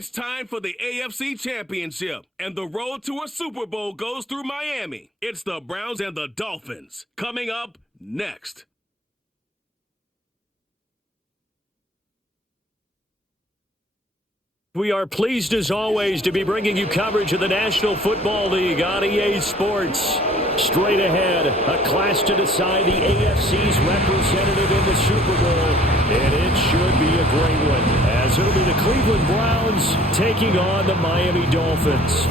It's time for the AFC Championship, and the road to a Super Bowl goes through Miami. It's the Browns and the Dolphins. Coming up next. We are pleased as always to be bringing you coverage of the National Football League on EA Sports. Straight ahead, a clash to decide the AFC's representative in the Super Bowl, and it should be a great one, as it'll be the Cleveland Browns taking on the Miami Dolphins.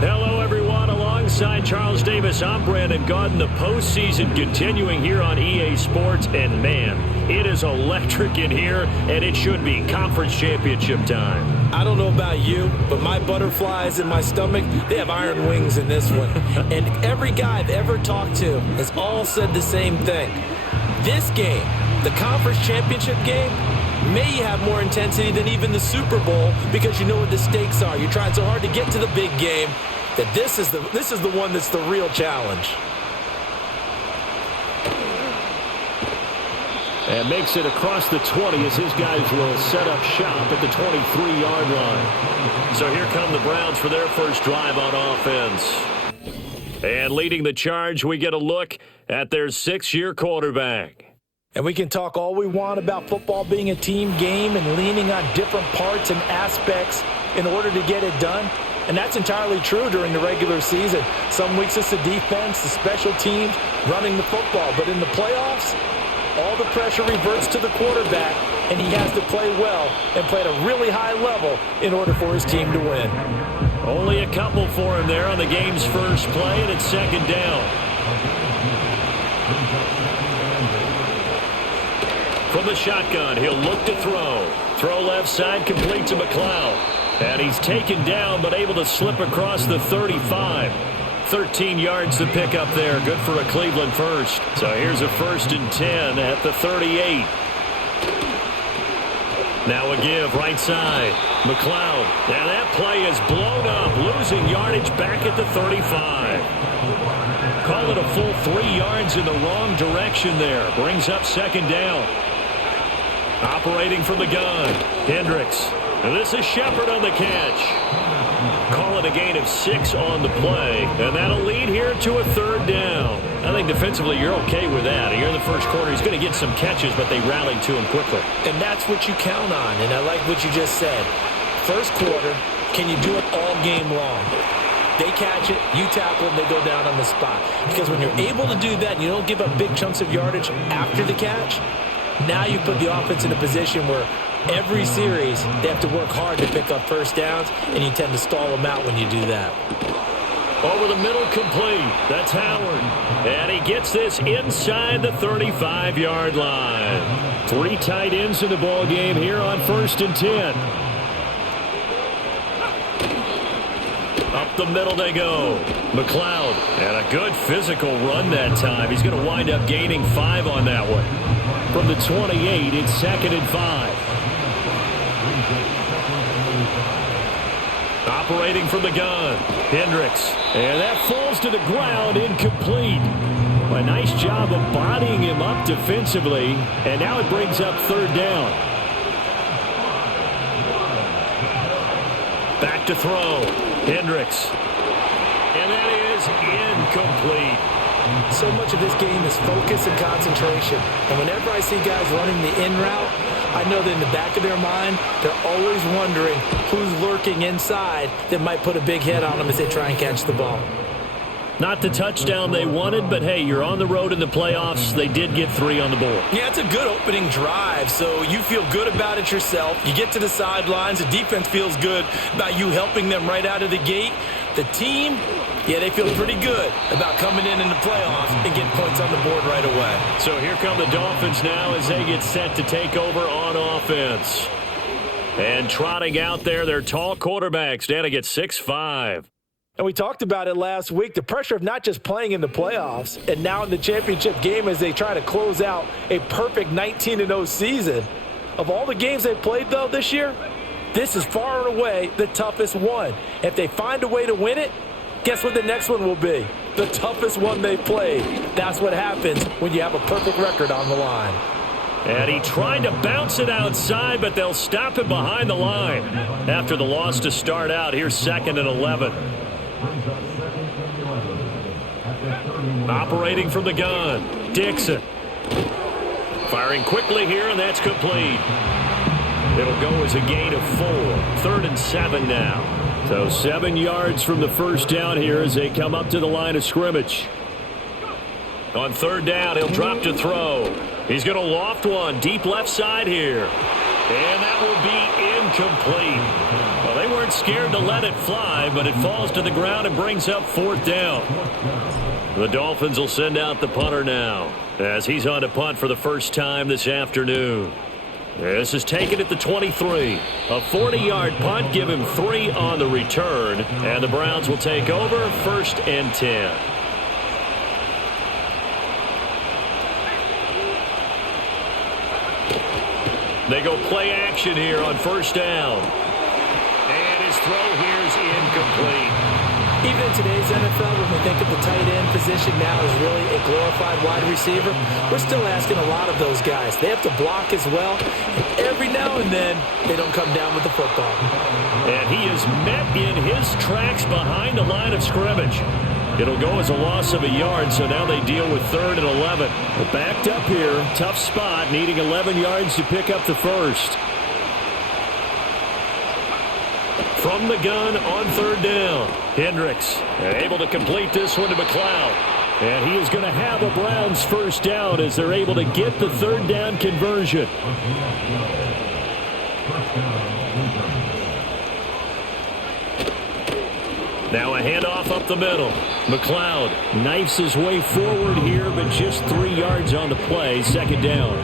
Hello, everyone. Alongside Charles Davis, I'm Brandon Gaudin. The postseason continuing here on EA Sports, and man, it is electric in here, and it should be conference championship time. I don't know about you, but my butterflies in my stomach, they have iron wings in this one. And every guy I've ever talked to has all said the same thing. This game, the conference championship game, may have more intensity than even the Super Bowl because you know what the stakes are. You're trying so hard to get to the big game that this is the one that's the real challenge. And makes it across the 20 as his guys will set up shop at the 23-yard line. So here come the Browns for their first drive on offense. And leading the charge, we get a look at their 6-year quarterback. And we can talk all we want about football being a team game and leaning on different parts and aspects in order to get it done. And that's entirely true during the regular season. Some weeks it's the defense, the special teams, running the football. But in the playoffs, all the pressure reverts to the quarterback, and he has to play well and play at a really high level in order for his team to win. Only a couple for him there on the game's first play, and it's second down. From the shotgun, he'll look to throw. Throw left side, complete to McLeod. And he's taken down, but able to slip across the 35. 13 yards to pick up there. Good for a Cleveland first. So here's a 1st and 10 at the 38. Now a give, right side. McLeod. And that play is blown up, losing yardage back at the 35. Call it a full 3 yards in the wrong direction there. Brings up second down. Operating from the gun, Hendricks. And this is Shepard on the catch. Call it a gain of 6 on the play, and that'll lead here to a 3rd down. I think defensively you're okay with that. Here in the first quarter, he's going to get some catches, but they rallied to him quickly. And that's what you count on, and I like what you just said. First quarter, can you do it all game long? They catch it, you tackle them, they go down on the spot. Because when you're able to do that and you don't give up big chunks of yardage after the catch, now you put the offense in a position where every series they have to work hard to pick up first downs, and you tend to stall them out when you do that. Over the middle, complete. That's Howard. And he gets this inside the 35-yard line. 3 tight ends in the ball game here on 1st and 10. Up the middle they go. McLeod. And a good physical run that time. He's going to wind up gaining 5 on that one. From the 28, it's 2nd and 5. Operating from the gun, Hendricks. And that falls to the ground, incomplete. A nice job of bodying him up defensively. And now it brings up 3rd down. Back to throw, Hendricks. And that is incomplete. So much of this game is focus and concentration. And whenever I see guys running the in route, I know that in the back of their mind, they're always wondering who's lurking inside that might put a big hit on them as they try and catch the ball. Not the touchdown they wanted, but hey, you're on the road in the playoffs. They did get 3 on the board. Yeah, it's a good opening drive, so you feel good about it yourself. You get to the sidelines. The defense feels good about you helping them right out of the gate. The team, yeah, they feel pretty good about coming in the playoffs and getting points on the board right away. So here come the Dolphins now as they get set to take over on offense. And trotting out there, their tall quarterback standing at 6'5". And we talked about it last week, the pressure of not just playing in the playoffs and now in the championship game as they try to close out a perfect 19-0 season. Of all the games they played, though, this year, this is far and away the toughest one. If they find a way to win it, Guess what the next one will be? The toughest one they played. That's what happens when you have a perfect record on the line. And he tried to bounce it outside, but they'll stop him behind the line. After the loss to start out, here's 2nd and 11. Operating from the gun, Dixon. Firing quickly here, and that's complete. It'll go as a gain of 4. 3rd and 7 now. So 7 yards from the first down here as they come up to the line of scrimmage. On 3rd down, he'll drop to throw. He's going to loft one deep left side here. And that will be incomplete. Well, they weren't scared to let it fly, but it falls to the ground and brings up 4th down. The Dolphins will send out the punter now as he's on to punt for the first time this afternoon. This is taken at the 23. A 40-yard punt, give him 3 on the return, and the Browns will take over 1st and 10. They go play action here on 1st down. And his throw here is incomplete. Even in today's NFL, when we think of the tight end position now as really a glorified wide receiver, we're still asking a lot of those guys. They have to block as well. And every now and then, they don't come down with the football. And he is met in his tracks behind the line of scrimmage. It'll go as a loss of a yard, so now they deal with 3rd and 11. But backed up here, tough spot, needing 11 yards to pick up the first. From the gun on 3rd down, Hendricks able to complete this one to McLeod. And he is going to have a Browns first down as they're able to get the 3rd down conversion. Now a handoff up the middle. McLeod knifes his way forward here, but just 3 yards on the play. 2nd down.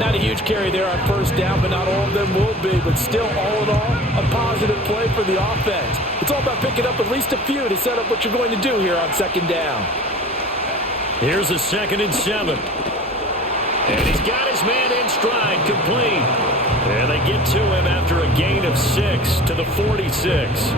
Not a huge carry there on 1st down, but not all of them will be. But still, all in all, a positive play for the offense. It's all about picking up at least a few to set up what you're going to do here on 2nd down. Here's a 2nd and 7. And he's got his man in stride, complete. And they get to him after a gain of 6 to the 46.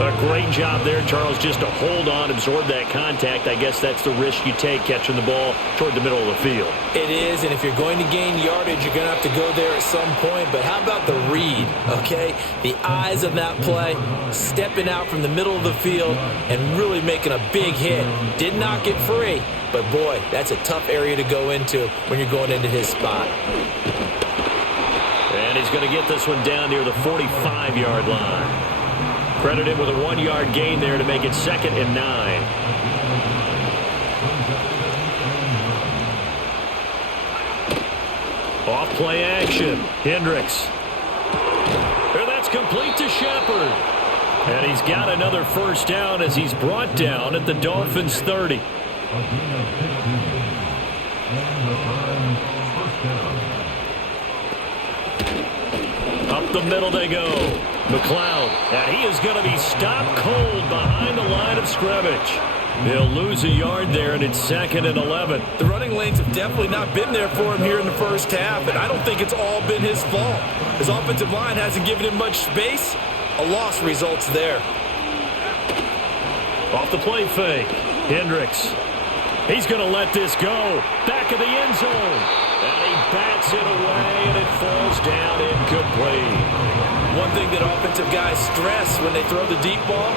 A great job there, Charles, just to hold on, absorb that contact. I guess that's the risk you take catching the ball toward the middle of the field. It is, and if you're going to gain yardage, you're going to have to go there at some point. But how about the read, okay? The eyes of that play, stepping out from the middle of the field and really making a big hit. Did not get free, but boy, that's a tough area to go into when you're going into his spot. And he's going to get this one down near the 45-yard line. Credit him with a 1-yard gain there to make it 2nd and 9. Off play action. Hendricks. And that's complete to Shepard. And he's got another first down as he's brought down at the Dolphins 30. Up the middle they go. McLeod, and he is going to be stopped cold behind the line of scrimmage. He'll lose a yard there, and it's 2nd and 11. The running lanes have definitely not been there for him here in the first half, and I don't think it's all been his fault. His offensive line hasn't given him much space. A loss results there. Off the play fake, Hendricks. He's going to let this go. Back of the end zone. And he bats it away, and it falls down incomplete. One thing that offensive guys stress when they throw the deep ball,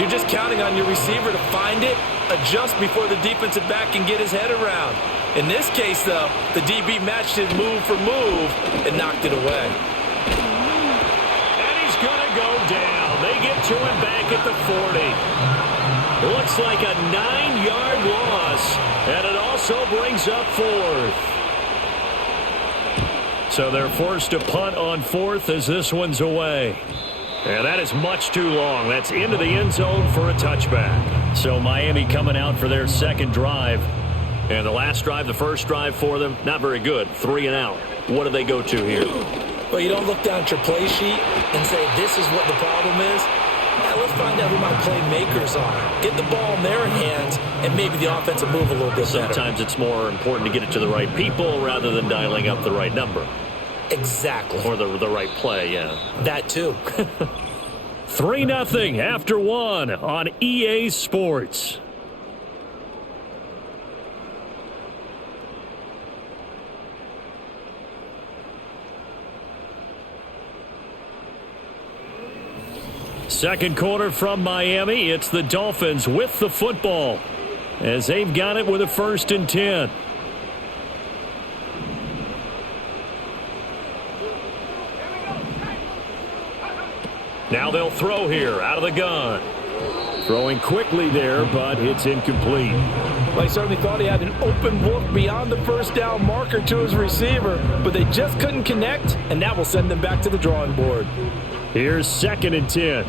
you're just counting on your receiver to find it, adjust before the defensive back can get his head around. In this case, though, the DB matched it move for move and knocked it away. And he's going to go down. They get to him back at the 40. Looks like a 9-yard loss, and it also brings up 4th. So they're forced to punt on 4th as this one's away. And that is much too long. That's into the end zone for a touchback. So Miami coming out for their 2nd drive. And the last drive, the first drive for them, not very good. 3 and out. What do they go to here? Well, you don't look down at your play sheet and say, this is what the problem is. Now, let's find out who my playmakers are. Get the ball in their hands, and maybe the offense will move a little bit better. Sometimes it's more important to get it to the right people rather than dialing up the right number. Exactly. Or the right play, yeah. That too. 3-0 after one on EA Sports. Second quarter from Miami. It's the Dolphins with the football as they've got it with a 1st and 10. Now they'll throw here out of the gun. Throwing quickly there, but it's incomplete. Well, he certainly thought he had an open look beyond the first down marker to his receiver, but they just couldn't connect, and that will send them back to the drawing board. Here's 2nd and 10.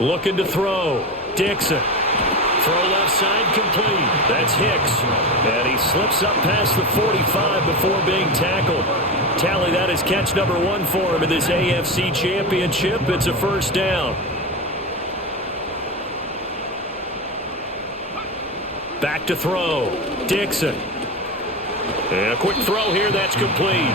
Looking to throw. Dixon. Throw left side complete. That's Hicks. And he slips up past the 45 before being tackled. Tally, that is catch number 1 for him in this AFC Championship. It's a 1st down. Back to throw. Dixon. And a quick throw here. That's complete.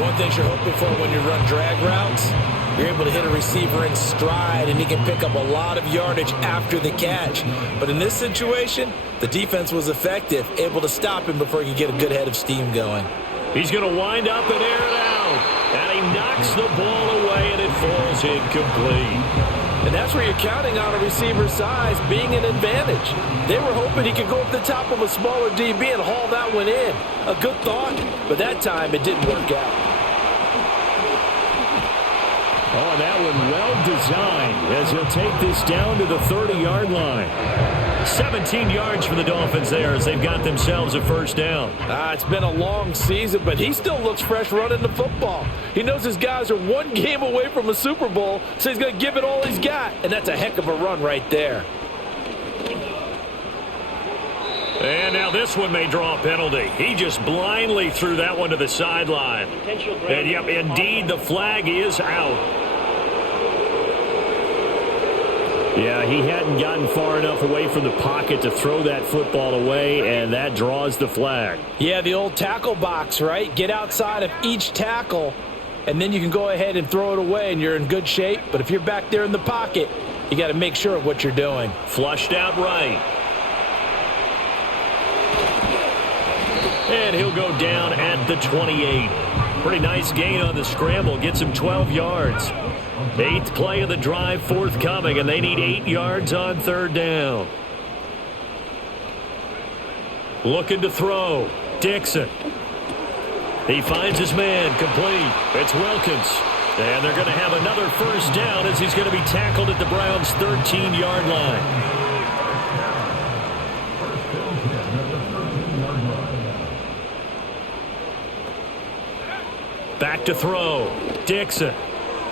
One thing you're hoping for when you run drag routes, you're able to hit a receiver in stride, and he can pick up a lot of yardage after the catch. But in this situation, the defense was effective, able to stop him before he could get a good head of steam going. He's going to wind up and air it out. And he knocks the ball away, and it falls incomplete. And that's where you're counting on a receiver's size being an advantage. They were hoping he could go up the top of a smaller DB and haul that one in. A good thought, but that time it didn't work out. Oh, that one well designed as he'll take this down to the 30-yard line. 17 yards for the Dolphins there as they've got themselves a 1st down. It's been a long season, but he still looks fresh running the football. He knows his guys are 1 game away from a Super Bowl, so he's going to give it all he's got, and that's a heck of a run right there. And now this one may draw a penalty. He just blindly threw that one to the sideline. And, yep, indeed, the flag is out. Yeah, he hadn't gotten far enough away from the pocket to throw that football away, and that draws the flag. Yeah, the old tackle box, right? Get outside of each tackle, and then you can go ahead and throw it away, and you're in good shape. But if you're back there in the pocket, you got to make sure of what you're doing. Flushed out right. And he'll go down at the 28. Pretty nice gain on the scramble. Gets him 12 yards. 8th play of the drive forthcoming, and they need 8 yards on 3rd down. Looking to throw. Dixon. He finds his man complete. It's Wilkins. And they're going to have another 1st down as he's going to be tackled at the Browns' 13-yard line. Back to throw. Dixon.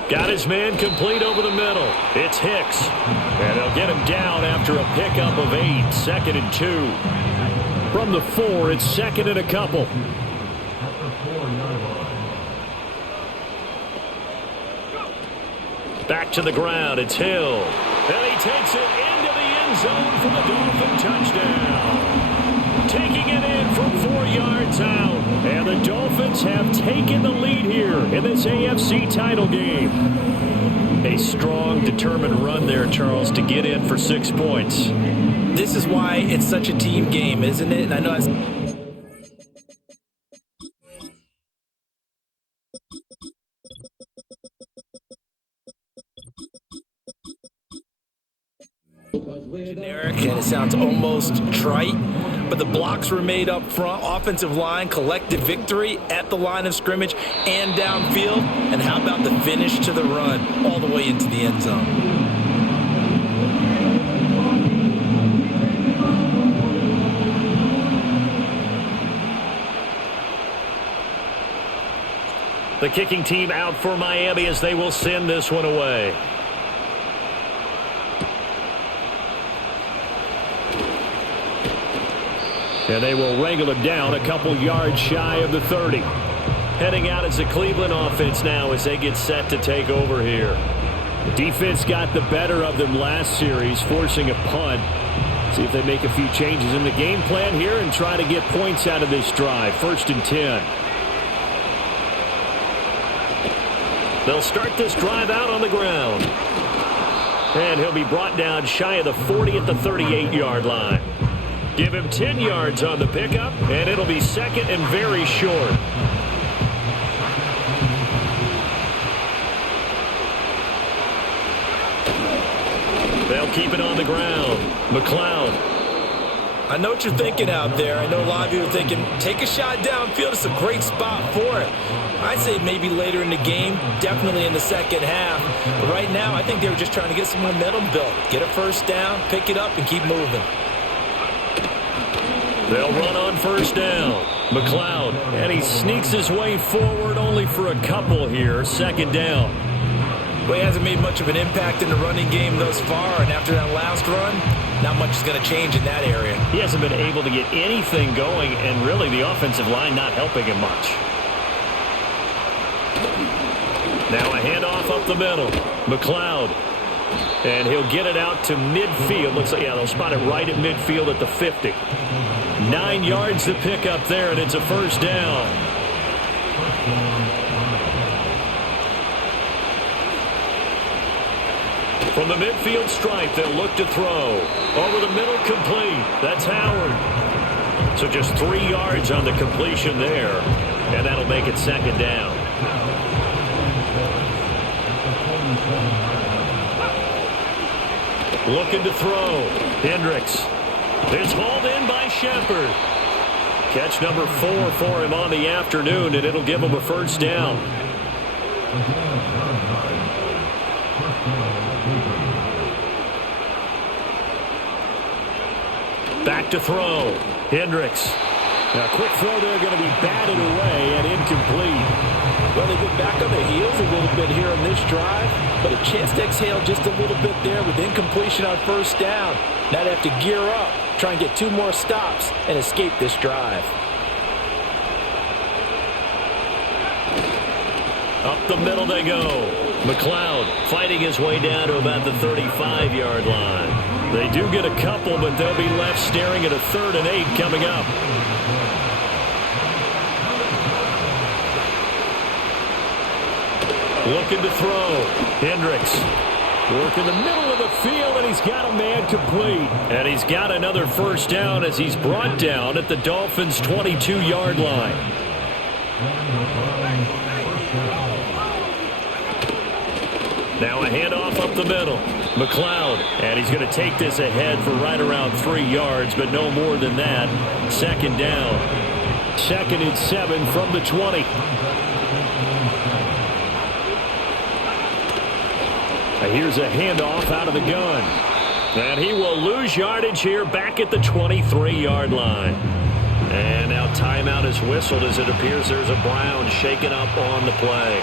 Got his man complete over the middle. It's Hicks. And they'll get him down after a pickup of 8. 2nd and 2. From the 4, it's 2nd and a couple. Back to the ground. It's Hill. And he takes it into the end zone for the Dolphin touchdown. Taking it in from 4 yards out. And the Dolphins have taken the lead here in this AFC title game. A strong, determined run there, Charles, to get in for 6 points. This is why it's such a team game, isn't it? And I know generic, and it sounds almost trite, but the blocks were made up front. Offensive line, collective victory at the line of scrimmage and downfield. And how about the finish to the run all the way into the end zone? The kicking team out for Miami as they will send this one away. And they will wrangle him down a couple yards shy of the 30. Heading out as the Cleveland offense now as they get set to take over here. The defense got the better of them last series, forcing a punt. See if they make a few changes in the game plan here and try to get points out of this drive. 1st and 10. They'll start this drive out on the ground. And he'll be brought down shy of the 40 at the 38-yard line. Give him 10 yards on the pickup, and it'll be second and very short. They'll keep it on the ground. McLeod. I know what you're thinking out there. I know a lot of you are thinking, take a shot downfield. It's a great spot for it. I'd say maybe later in the game, definitely in the second half. But right now, I think they were just trying to get some momentum built. Get a first down, pick it up, and keep moving. They'll run on first down. McLeod, and he sneaks his way forward only for a couple here. Second down. Well, he hasn't made much of an impact in the running game thus far, and after that last run, not much is going to change in that area. He hasn't been able to get anything going, and really the offensive line not helping him much. Now a handoff up the middle. McLeod. And he'll get it out to midfield. Looks like, yeah, they'll spot it right at midfield at the 50. 9 yards to pick up there, and it's a first down. From the midfield stripe, they'll look to throw. Over the middle, complete. That's Howard. So just 3 yards on the completion there, and that'll make it second down. Looking to throw. Hendricks. It's hauled in by Shepard. Catch number 4 for him on the afternoon, and it'll give him a first down. Back to throw. Hendricks. Now, quick throw there going to be batted away and incomplete. Well, they've been back on their heels a little bit here on this drive, but a chance to exhale just a little bit there with incompletion on first down. Now they have to gear up, try and get 2 more stops, and escape this drive. Up the middle they go. McLeod fighting his way down to about the 35-yard line. They do get a couple, but they'll be left staring at a 3rd and 8 coming up. Looking to throw. Hendricks. Working the middle of the field, and he's got a man complete. And he's got another first down as he's brought down at the Dolphins' 22-yard line. Now a handoff up the middle. McLeod, and he's going to take this ahead for right around 3 yards, but no more than that. Second down. 2nd and 7 from the 20. Here's a handoff out of the gun. And he will lose yardage here back at the 23-yard line. And now timeout is whistled as it appears there's a Brown shaken up on the play.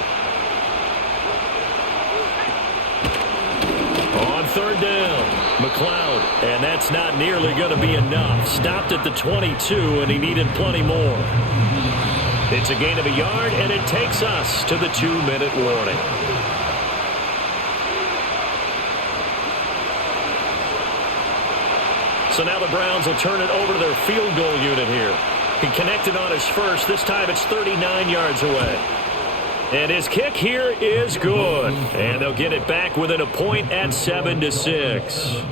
On 3rd down, McLeod. And that's not nearly going to be enough. Stopped at the 22, and he needed plenty more. It's a gain of a yard, and it takes us to the 2-minute warning. So now the Browns will turn it over to their field goal unit here. He connected on his first. This time it's 39 yards away. And his kick here is good. And they'll get it back within a point at 7-6.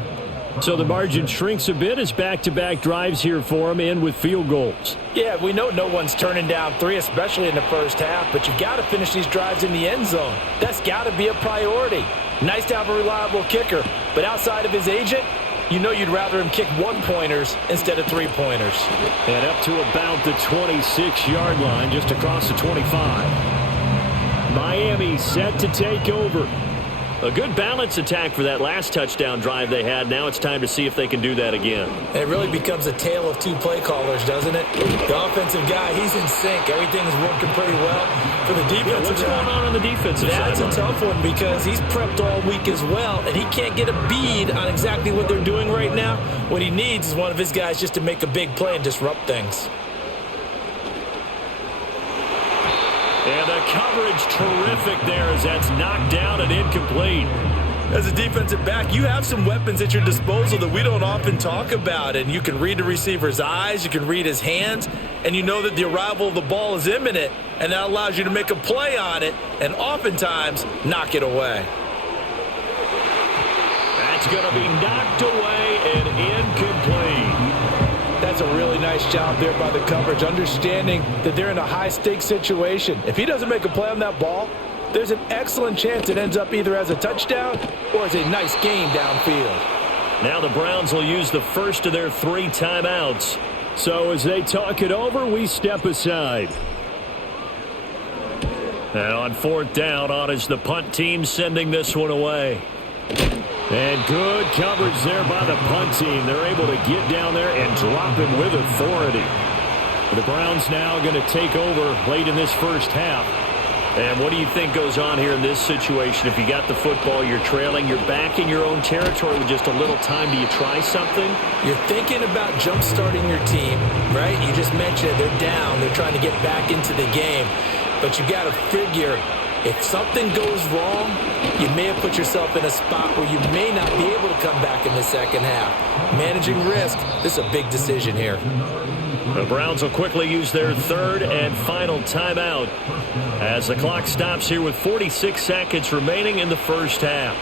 So the margin shrinks a bit as back-to-back drives here for him, and with field goals. Yeah, we know no one's turning down 3, especially in the first half, but you've got to finish these drives in the end zone. That's got to be a priority. Nice to have a reliable kicker, but outside of his agent, you know you'd rather him kick 1-pointers instead of 3-pointers. And up to about the 26-yard line, just across the 25. Miami set to take over. A good balance attack for that last touchdown drive they had. Now it's time to see if they can do that again. And it really becomes a tale of 2 play callers, doesn't it? The offensive guy, he's in sync. Everything's working pretty well. For the defensive what's going on the defensive side? That's a tough one because he's prepped all week as well, and he can't get a bead on exactly what they're doing right now. What he needs is one of his guys just to make a big play and disrupt things. And the coverage terrific there as that's knocked down and incomplete. As a defensive back, you have some weapons at your disposal that we don't often talk about. And you can read the receiver's eyes, you can read his hands, and you know that the arrival of the ball is imminent, and that allows you to make a play on it and oftentimes knock it away. That's going to be knocked away and incomplete. That's a really nice job there by the coverage, understanding that they're in a high-stakes situation. If he doesn't make a play on that ball, there's an excellent chance it ends up either as a touchdown or as a nice gain downfield. Now the Browns will use the first of their 3 timeouts. So as they talk it over, we step aside. Now on 4th down, on is the punt team sending this one away. And good coverage there by the punt team. They're able to get down there and drop him with authority. The Browns now going to take over late in this first half. And what do you think goes on here in this situation? If you got the football, you're trailing, you're back in your own territory with just a little time. Do you try something? You're thinking about jump-starting your team, right? You just mentioned they're down. They're trying to get back into the game. But you got to figure, if something goes wrong, you may have put yourself in a spot where you may not be able to come back in the second half. Managing risk, this is a big decision here. The Browns will quickly use their 3rd and final timeout as the clock stops here with 46 seconds remaining in the first half.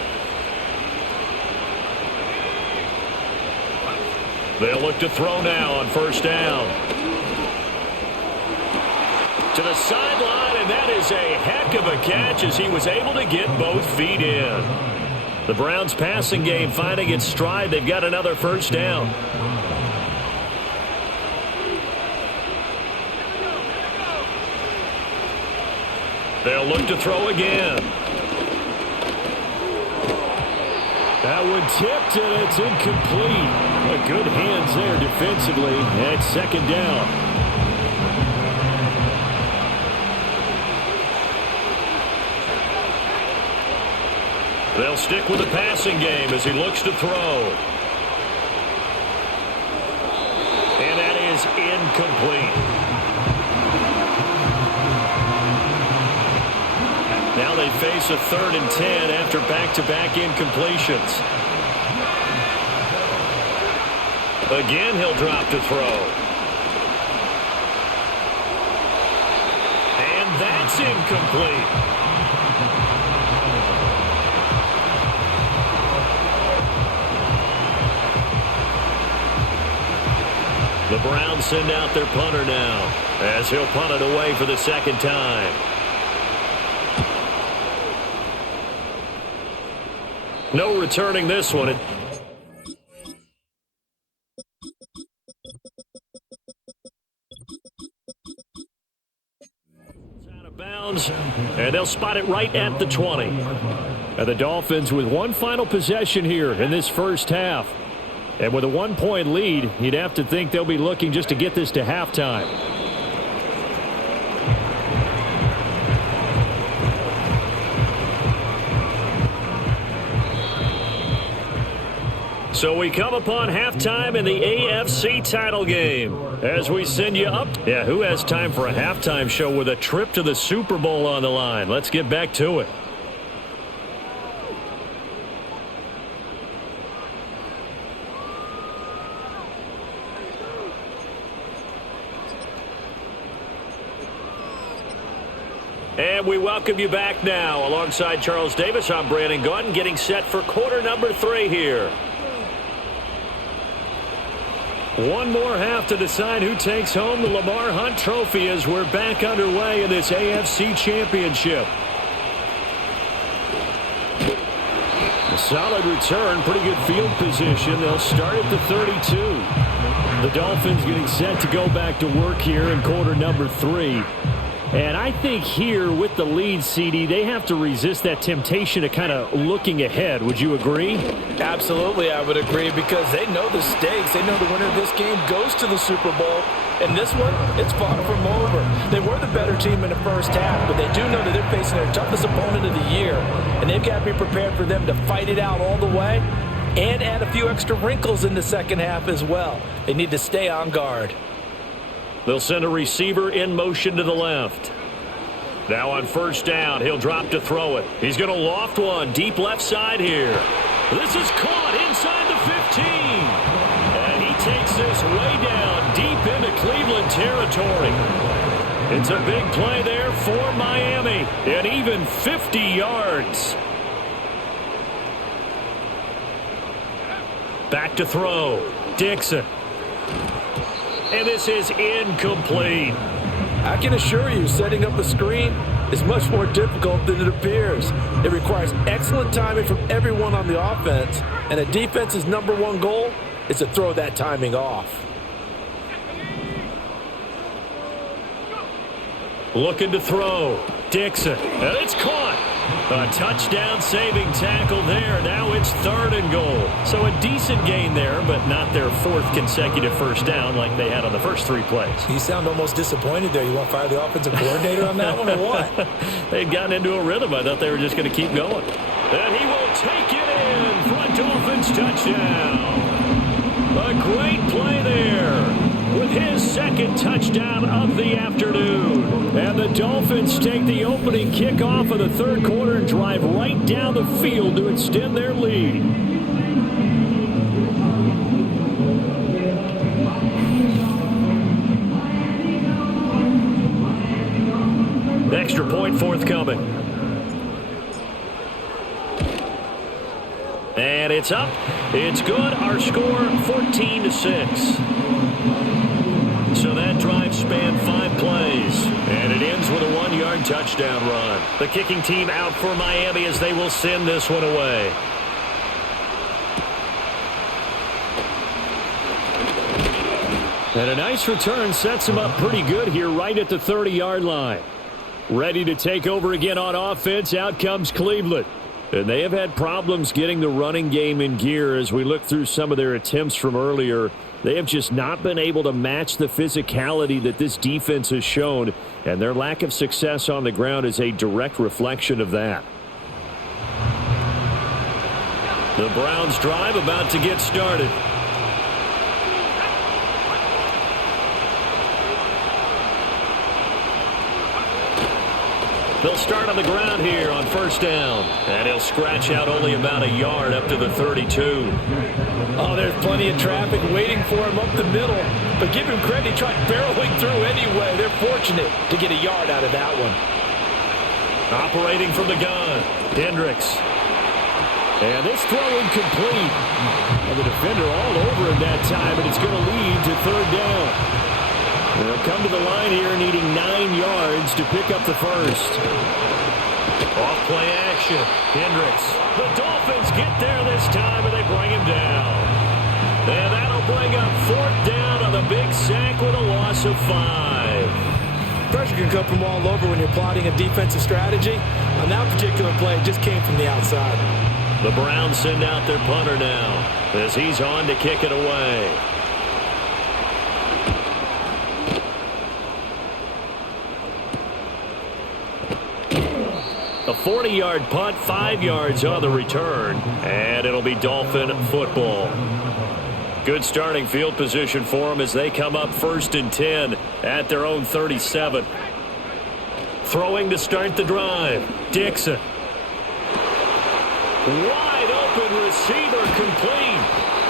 They'll look to throw now on 1st down. To the sideline, and that is a heck of a catch as he was able to get both feet in. The Browns passing game finding its stride. They've got another 1st down. They'll look to throw again. That one tipped, and it's incomplete. But good hands there defensively at 2nd down. They'll stick with the passing game as he looks to throw. And that is incomplete. Now they face a 3rd and 10 after back-to-back incompletions. Again, he'll drop to throw. And that's incomplete. The Browns send out their punter now as he'll punt it away for the 2nd time. No returning this one. It's out of bounds, and they'll spot it right at the 20. And the Dolphins with one final possession here in this first half. And with a 1-point lead, you'd have to think they'll be looking just to get this to halftime. So we come upon halftime in the AFC title game as we send you up. Yeah, who has time for a halftime show with a trip to the Super Bowl on the line? Let's get back to it. And we welcome you back now. Alongside Charles Davis, I'm Brandon Gaudin, getting set for quarter number 3 here. One more half to decide who takes home the Lamar Hunt Trophy as we're back underway in this AFC Championship. A solid return, pretty good field position. They'll start at the 32. The Dolphins getting set to go back to work here in quarter number 3. And I think here with the lead, CD, they have to resist that temptation of kind of looking ahead. Would you agree? Absolutely, I would agree, because they know the stakes. They know the winner of this game goes to the Super Bowl. And this one, it's far from over. They were the better team in the first half, but they do know that they're facing their toughest opponent of the year. And they've got to be prepared for them to fight it out all the way and add a few extra wrinkles in the second half as well. They need to stay on guard. They'll send a receiver in motion to the left. Now on first down, he'll drop to throw it. He's going to loft one deep left side here. This is caught inside the 15. And he takes this way down deep into Cleveland territory. It's a big play there for Miami. And even 50 yards. Back to throw. Dixon. And this is incomplete. I can assure you, setting up a screen is much more difficult than it appears. It requires excellent timing from everyone on the offense, and a defense's number one goal is to throw that timing off. Looking to throw. Dixon. And it's caught. A touchdown-saving tackle there. Now it's 3rd and goal. So a decent gain there, but not their 4th consecutive first down like they had on the first 3 plays. You sound almost disappointed there. You want to fire the offensive coordinator on that one or what? They'd gotten into a rhythm. I thought they were just going to keep going. And he will take it in for a Dolphins touchdown. A great play there with his 2nd touchdown of the afternoon. And the Dolphins take the opening kickoff of the 3rd quarter and drive right down the field to extend their lead. Extra point forthcoming. And it's up. It's good. Our score 14-6. So that drive spanned 5 plays. And it ends with a 1-yard touchdown run. The kicking team out for Miami as they will send this one away. And a nice return sets him up pretty good here right at the 30-yard line. Ready to take over again on offense. Out comes Cleveland. And they have had problems getting the running game in gear as we look through some of their attempts from earlier. They have just not been able to match the physicality that this defense has shown, and their lack of success on the ground is a direct reflection of that. The Browns drive about to get started. They'll start on the ground here on first down. And he'll scratch out only about a yard up to the 32. Oh, there's plenty of traffic waiting for him up the middle. But give him credit, he tried barreling through anyway. They're fortunate to get a yard out of that one. Operating from the gun, Hendricks. And this throw incomplete. And the defender all over him that time, and it's going to lead to 3rd down. They'll come to the line here needing 9 yards to pick up the first. Off play action. Hendricks. The Dolphins get there this time and they bring him down. And that'll bring up 4th down on the big sack with a loss of 5. Pressure can come from all over when you're plotting a defensive strategy. On that particular play, it just came from the outside. The Browns send out their punter now as he's on to kick it away. A 40-yard punt, 5 yards on the return, and it'll be Dolphin football. Good starting field position for them as they come up 1st and 10 at their own 37. Throwing to start the drive. Dixon. Wide open receiver complete.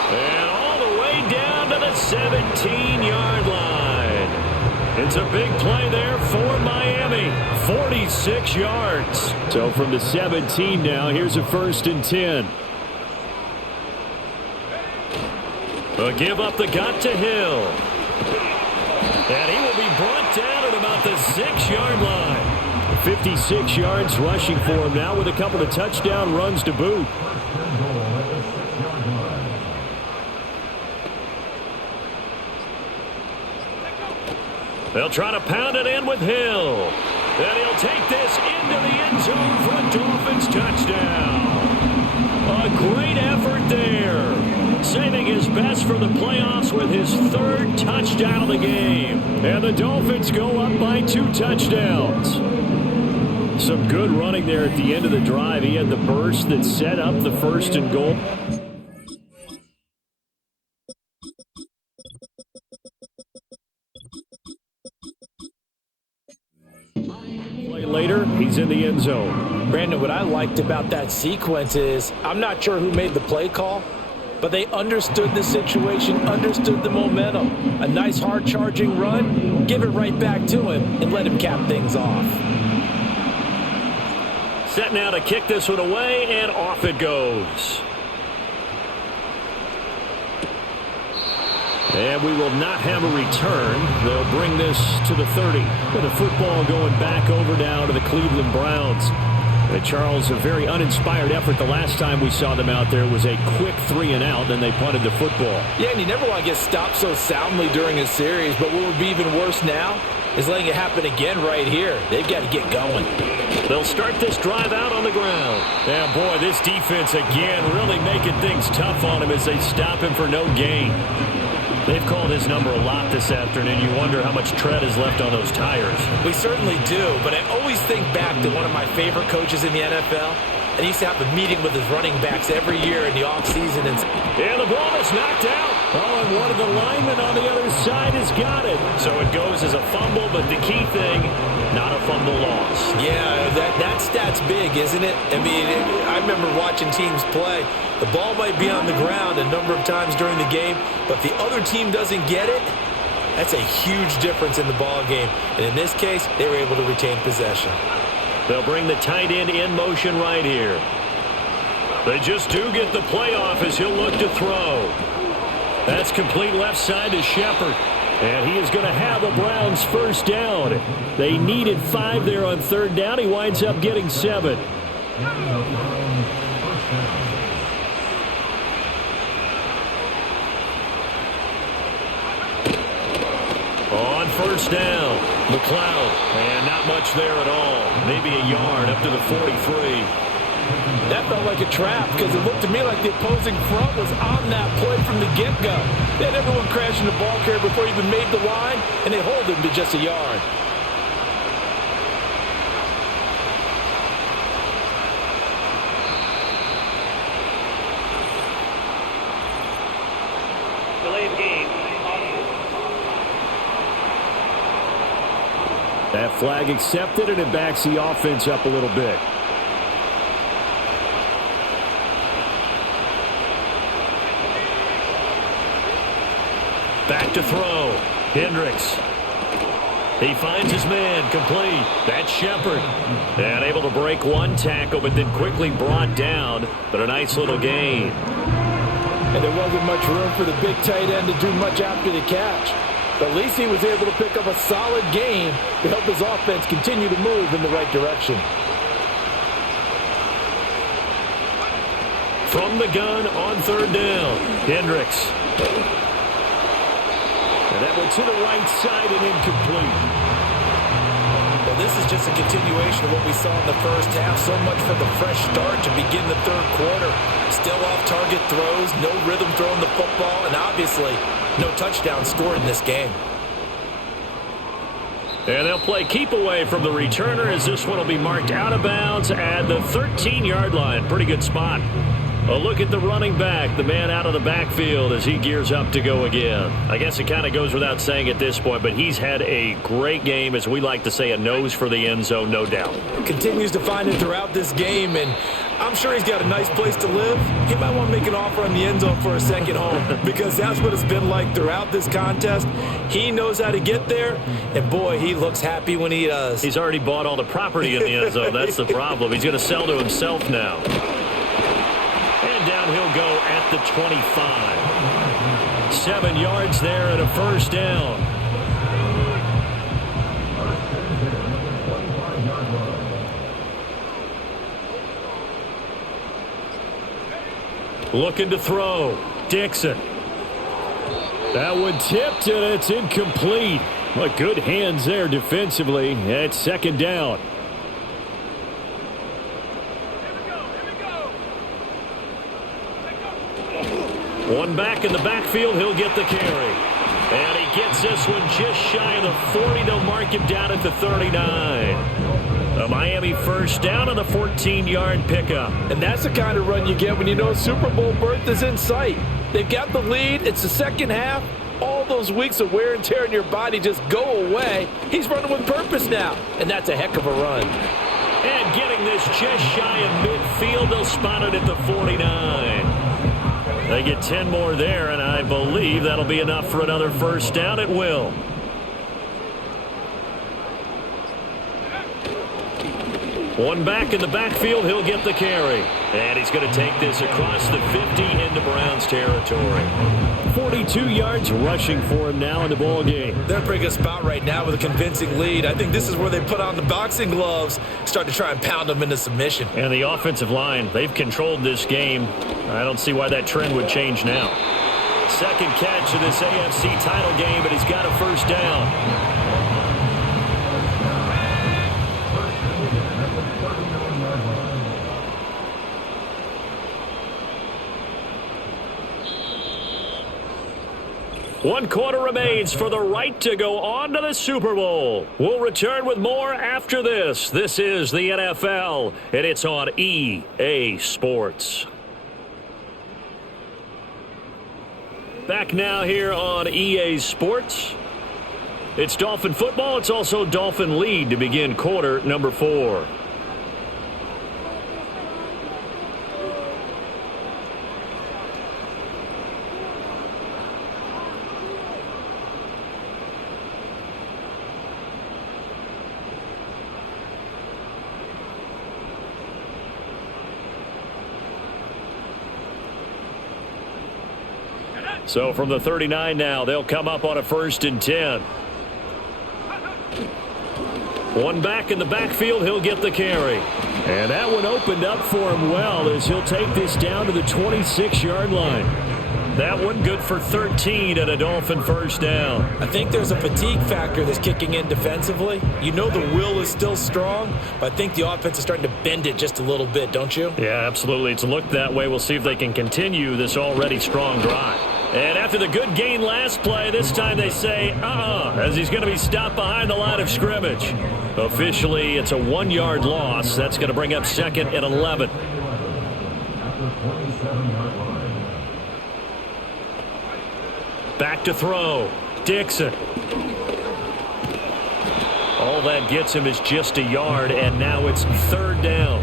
And all the way down to the 17-yard line. It's a big play there for Miami. 46 yards. So from the 17 now, here's a 1st and 10. A give up the gut to Hill. And he will be brought down at about the 6-yard line. 56 yards rushing for him now with a couple of touchdown runs to boot. They'll try to pound it in with Hill. And he'll take this into the end zone for a Dolphins touchdown. A great effort there. Saving his best for the playoffs with his 3rd touchdown of the game. And the Dolphins go up by 2 touchdowns. Some good running there at the end of the drive. He had the burst that set up the 1st and goal. in the end zone. Brandon, what I liked about that sequence is I'm not sure who made the play call, but they understood the situation, understood the momentum. A nice hard-charging run, give it right back to him, and let him cap things off. Set now to kick this one away, and off it goes. And we will not have a return. They'll bring this to the 30. With the football going back over now to the Cleveland Browns. And Charles, a very uninspired effort the last time we saw them out there was a quick 3-and-out, and they punted the football. Yeah, and you never want to get stopped so soundly during a series, but what would be even worse now is letting it happen again right here. They've got to get going. They'll start this drive out on the ground. Yeah, boy, this defense again really making things tough on him as they stop him for no gain. They've called his number a lot this afternoon. You wonder how much tread is left on those tires. We certainly do, but I always think back to one of my favorite coaches in the NFL. And he used to have a meeting with his running backs every year in the offseason. And the ball is knocked out. Oh, and one of the linemen on the other side has got it. So it goes as a fumble, but the key thing, not a fumble loss. Yeah, that stat's big, isn't it? I mean, I remember watching teams play. The ball might be on the ground a number of times during the game, but if the other team doesn't get it, that's a huge difference in the ball game. And in this case, they were able to retain possession. They'll bring the tight end in motion right here. They just do get the play off as he'll look to throw. That's complete left side to Shepard. And he is going to have a Browns first down. They needed 5 there on third down. He winds up getting 7. On first down, McLeod, and not much there at all. Maybe a yard up to the 43. That felt like a trap because it looked to me like the opposing front was on that play from the get-go. They had everyone crashing the ball carrier before he even made the line, and they hold him to just a yard. Delayed game. That flag accepted, and it backs the offense up a little bit. Back to throw. Hendricks. He finds his man, complete. That's Shepard. And able to break one tackle, but then quickly brought down. But a nice little gain. And there wasn't much room for the big tight end to do much after the catch. But at least he was able to pick up a solid gain to help his offense continue to move in the right direction. From the gun on third down. Hendricks. And that one to the right side and incomplete. Well, this is just a continuation of what we saw in the first half. So much for the fresh start to begin the third quarter. Still off-target throws, no rhythm throwing the football, and obviously no touchdown scored in this game. And they'll play keep away from the returner as this one will be marked out of bounds at the 13-yard line. Pretty good spot. A look at the running back, the man out of the backfield as he gears up to go again. I guess it kind of goes without saying at this point, but he's had a great game, as we like to say, a nose for the end zone, no doubt. Continues to find it throughout this game, and I'm sure he's got a nice place to live. He might want to make an offer on the end zone for a second home because that's what it's been like throughout this contest. He knows how to get there, and boy, he looks happy when he does. He's already bought all the property in the end zone. That's the problem. He's going to sell to himself now. Down he'll go at the 25. 7 yards there and a first down. Looking to throw. Dixon. That one tipped and it's incomplete. But good hands there defensively. It's second down. One back in the backfield, he'll get the carry. And he gets this one just shy of the 40. They'll mark him down at the 39. A Miami first down on the 14-yard pickup. And that's the kind of run you get when you know Super Bowl berth is in sight. They've got the lead. It's the second half. All those weeks of wear and tear in your body just go away. He's running with purpose now, and that's a heck of a run. And getting this just shy of midfield, they'll spot it at the 49. They get 10 more there, and I believe that'll be enough for another first down. It will. One back in the backfield, he'll get the carry. And he's going to take this across the 50 into Browns territory. 42 yards rushing for him now in the ball game. They're in a pretty good spot right now with a convincing lead. I think this is where they put on the boxing gloves, start to try and pound them into submission. And the offensive line, they've controlled this game. I don't see why that trend would change now. Second catch of this AFC title game, but he's got a first down. One quarter remains for the right to go on to the Super Bowl. We'll return with more after this. This is the NFL, and it's on EA Sports. Back now here on EA Sports. It's Dolphin football. It's also Dolphin lead to begin quarter number 4. So from the 39 now, they'll come up on a 1st and 10. One back in the backfield, he'll get the carry. And that one opened up for him well as he'll take this down to the 26-yard line. That one good for 13 and a Dolphin first down. I think there's a fatigue factor that's kicking in defensively. You know the will is still strong, but I think the offense is starting to bend it just a little bit, don't you? Yeah, absolutely. It's looked that way. We'll see if they can continue this already strong drive. And after the good gain last play, this time they say, as he's going to be stopped behind the line of scrimmage. Officially, it's a 1-yard loss. That's going to bring up 2nd and 11. Back to throw. Dixon. All that gets him is just a yard, and now it's 3rd down.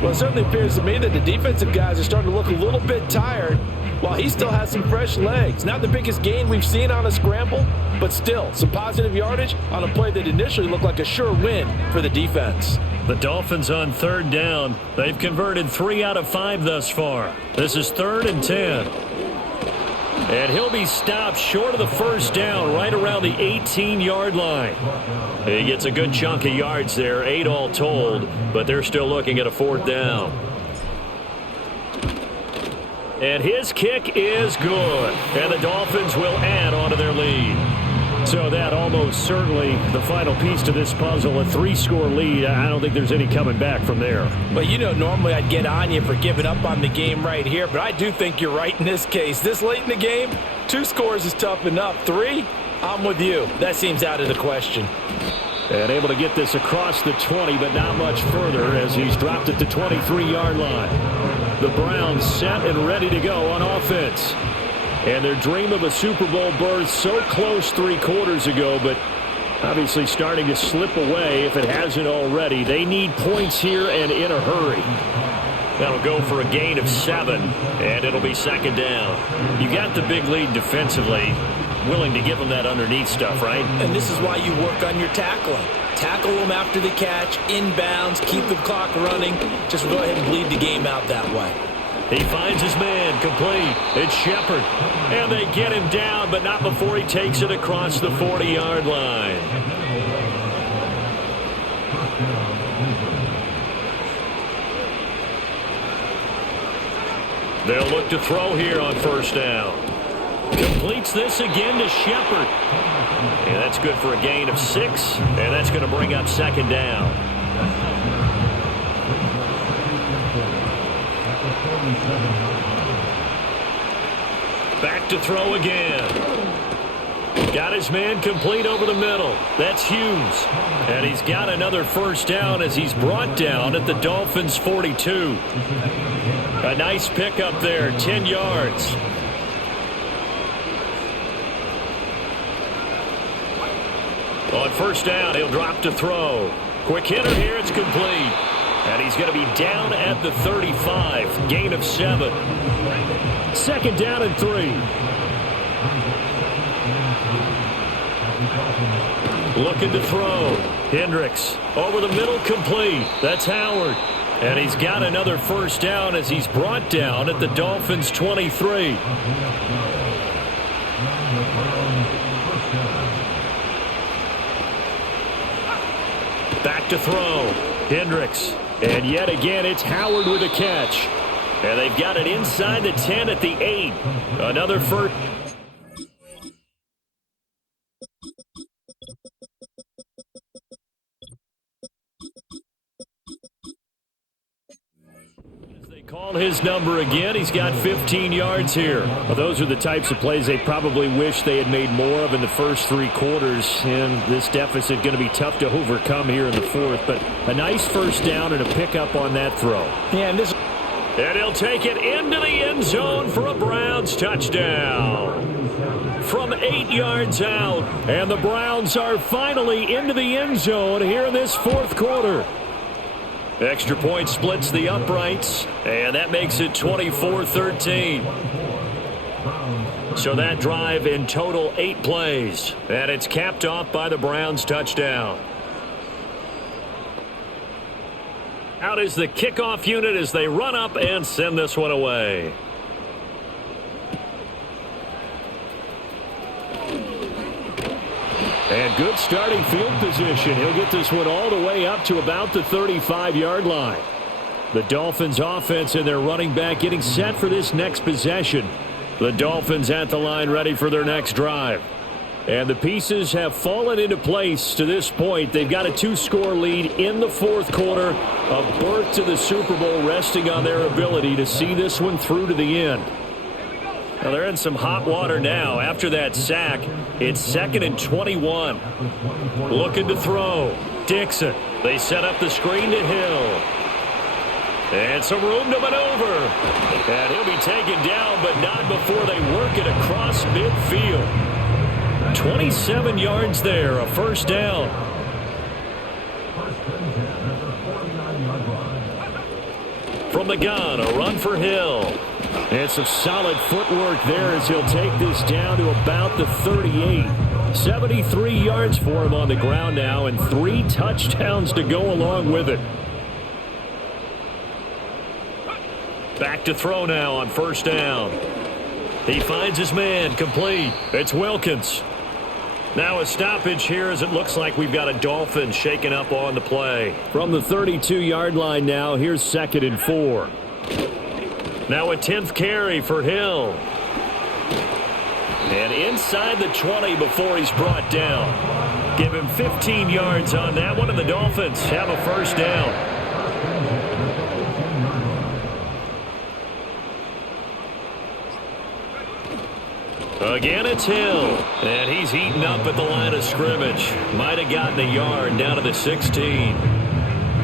Well, it certainly appears to me that the defensive guys are starting to look a little bit tired while he still has some fresh legs. Not the biggest gain we've seen on a scramble, but still some positive yardage on a play that initially looked like a sure win for the defense. The Dolphins on 3rd down. They've converted 3 out of 5 thus far. This is 3rd and 10. And he'll be stopped short of the first down right around the 18-yard line. He gets a good chunk of yards there, 8 all told, but they're still looking at a 4th down. And his kick is good. And the Dolphins will add on to their lead. So that almost certainly the final piece to this puzzle, a 3-score lead. I don't think there's any coming back from there. But you know, normally I'd get on you for giving up on the game right here, but I do think you're right in this case. This late in the game, 2 scores is tough enough. 3, I'm with you. That seems out of the question. And able to get this across the 20, but not much further as he's dropped at the 23-yard line. The Browns set and ready to go on offense. And their dream of a Super Bowl berth so close 3 quarters ago, but obviously starting to slip away if it hasn't already. They need points here and in a hurry. That'll go for a gain of 7, and it'll be 2nd down. You got the big lead defensively, willing to give them that underneath stuff, right? And this is why you work on your tackling. Tackle them after the catch, inbounds, keep the clock running. Just go ahead and bleed the game out that way. He finds his man, complete. It's Shepard. And they get him down, but not before he takes it across the 40-yard line. They'll look to throw here on 1st down. Completes this again to Shepard. And that's good for a gain of 6, and that's going to bring up 2nd down. Back to throw again. Got his man complete over the middle. That's Hughes. And he's got another 1st down as he's brought down at the Dolphins' 42. A nice pickup there, 10 yards. On 1st down, he'll drop to throw. Quick hitter here. It's complete. And he's going to be down at the 35. Gain of 7. Second down and 3. Looking to throw. Hendricks over the middle, complete. That's Howard. And he's got another first down as he's brought down at the Dolphins' 23. Back to throw. Hendricks. And yet again, it's Howard with a catch. And they've got it inside the 10 at the 8. Another first. Call his number again. He's got 15 yards here. Well, those are the types of plays they probably wish they had made more of in the first 3 quarters. And this deficit going to be tough to overcome here in the 4th. But a nice first down and a pickup on that throw. Yeah, and he'll take it into the end zone for a Browns touchdown. From 8 yards out. And the Browns are finally into the end zone here in this 4th quarter. Extra point splits the uprights, and that makes it 24-13. So that drive in total 8 plays, and it's capped off by the Browns touchdown. Out is the kickoff unit as they run up and send this one away. And good starting field position. He'll get this one all the way up to about the 35-yard line. The Dolphins offense and their running back getting set for this next possession. The Dolphins at the line ready for their next drive. And the pieces have fallen into place to this point. They've got a 2-score lead in the 4th quarter. A berth to the Super Bowl resting on their ability to see this one through to the end. Now they're in some hot water now. After that sack, it's 2nd and 21. Looking to throw. Dixon. They set up the screen to Hill. And some room to maneuver. And he'll be taken down, but not before they work it across midfield. 27 yards there, a first down. From the gun, a run for Hill. And some solid footwork there as he'll take this down to about the 38. 73 yards for him on the ground now and 3 touchdowns to go along with it. Back to throw now on first down. He finds his man, complete. It's Wilkins. Now a stoppage here as it looks like we've got a Dolphin shaken up on the play. From the 32-yard line now, here's 2nd and 4. Now a 10th carry for Hill. And inside the 20 before he's brought down. Give him 15 yards on that one, and the Dolphins have a first down. Again, it's Hill. And he's eaten up at the line of scrimmage. Might have gotten a yard down to the 16.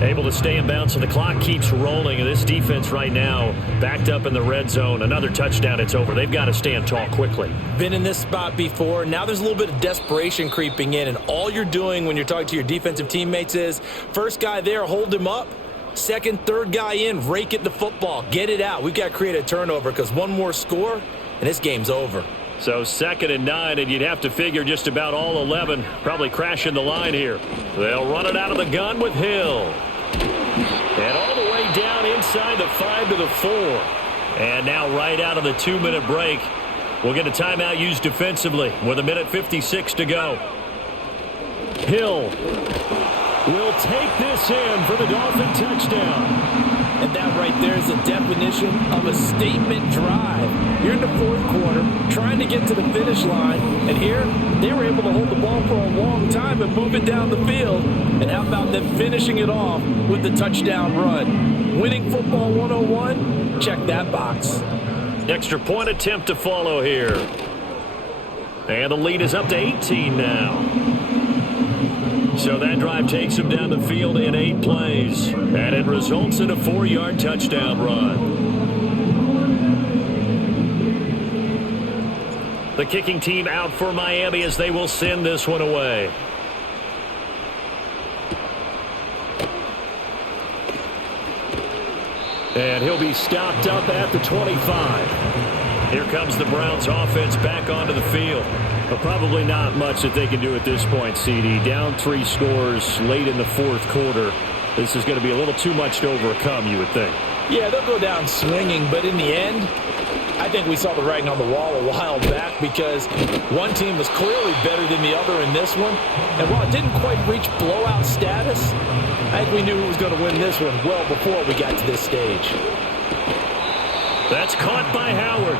Able to stay in bounds, so the clock keeps rolling. And this defense right now backed up in the red zone. Another touchdown, it's over. They've got to stand tall quickly. Been in this spot before. Now there's a little bit of desperation creeping in. And all you're doing when you're talking to your defensive teammates is, first guy there, hold him up. Second, third guy in, rake it to football. Get it out. We've got to create a turnover because one more score, and this game's over. So 2nd and 9, and you'd have to figure just about all 11 probably crashing the line here. They'll run it out of the gun with Hill. And all the way down inside the 5 to the 4. And now right out of the 2-minute break, we'll get a timeout used defensively with 1:56 to go. Hill will take this in for the Dolphin touchdown. And that right there is the definition of a statement drive. You're in the 4th quarter, trying to get to the finish line, and here they were able to hold the ball for a long time and move it down the field. And how about them finishing it off with the touchdown run? Winning football 101? Check that box. Extra point attempt to follow here. And the lead is up to 18 now. So that drive takes him down the field in 8 plays. And it results in a 4-yard touchdown run. The kicking team out for Miami as they will send this one away. And he'll be stopped up at the 25. Here comes the Browns offense back onto the field. But probably not much that they can do at this point, CD. Down 3 scores late in the fourth quarter. This is going to be a little too much to overcome, you would think. Yeah, they'll go down swinging, but in the end, I think we saw the writing on the wall a while back because one team was clearly better than the other in this one. And while it didn't quite reach blowout status, I think we knew who was going to win this one well before we got to this stage. That's caught by Howard.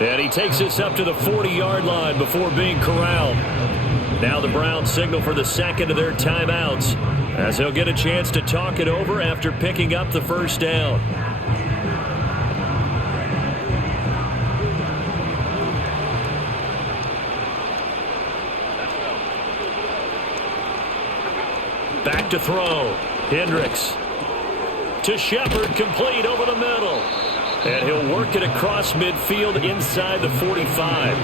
And he takes this up to the 40-yard line before being corralled. Now the Browns signal for the second of their timeouts as he'll get a chance to talk it over after picking up the first down. Back to throw. Hendricks to Shepard, complete over the middle. And he'll work it across midfield inside the 45.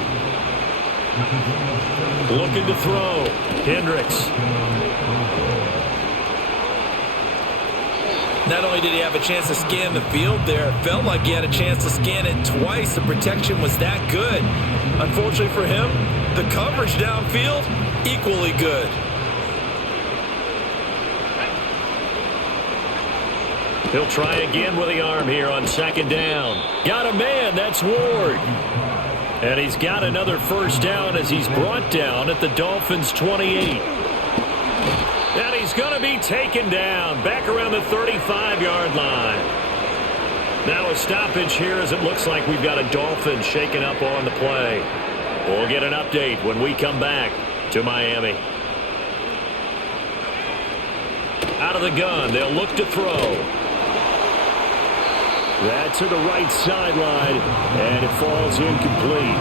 Looking to throw. Hendricks. Not only did he have a chance to scan the field there, it felt like he had a chance to scan it twice. The protection was that good. Unfortunately for him, the coverage downfield, equally good. He'll try again with the arm here on second down. Got a man, that's Ward. And he's got another first down as he's brought down at the Dolphins' 28. And he's going to be taken down back around the 35-yard line. Now a stoppage here as it looks like we've got a Dolphin shaken up on the play. We'll get an update when we come back to Miami. Out of the gun, they'll look to throw. That's to the right sideline, and it falls incomplete.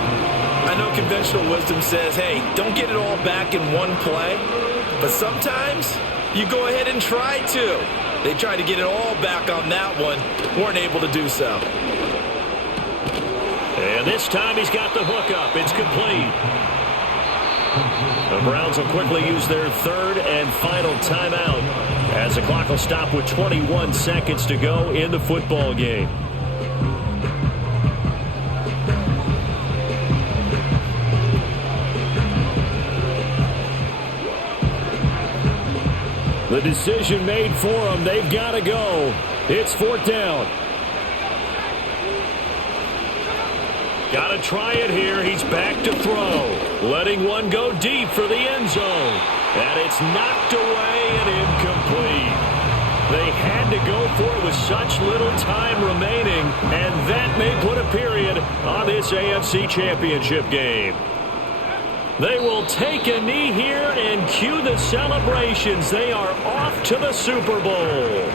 I know conventional wisdom says, hey, don't get it all back in one play. But sometimes you go ahead and try to. They tried to get it all back on that one. Weren't able to do so. And this time he's got the hook up. It's complete. The Browns will quickly use their third and final timeout as the clock will stop with 21 seconds to go in the football game. The decision made for them. They've got to go. It's fourth down. Got to try it here. He's back to throw. Letting one go deep for the end zone. And it's knocked away and incomplete. They had to go for it with such little time remaining. And that may put a period on this AFC Championship game. They will take a knee here and cue the celebrations. They are off to the Super Bowl.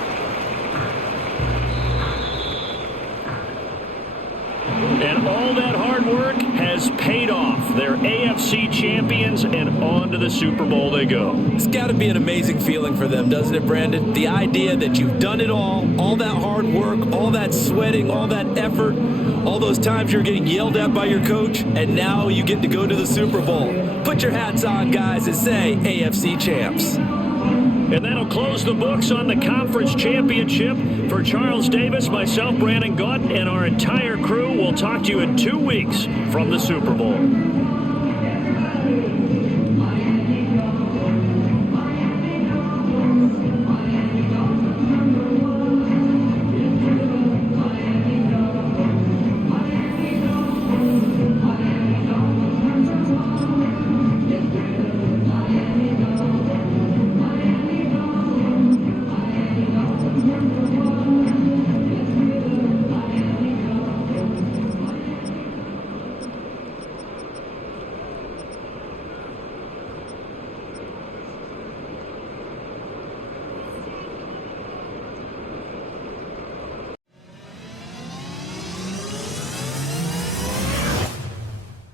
And all that hard work has paid off. They're AFC champions, and on to the Super Bowl they go. It's got to be an amazing feeling for them, doesn't it, Brandon? The idea that you've done it all that hard work, all that sweating, all that effort, all those times you're getting yelled at by your coach, and now you get to go to the Super Bowl. Put your hats on, guys, and say AFC champs. And that'll close the books on the conference championship. For Charles Davis, myself, Brandon Gaunt, and our entire crew, we'll talk to you in 2 weeks from the Super Bowl.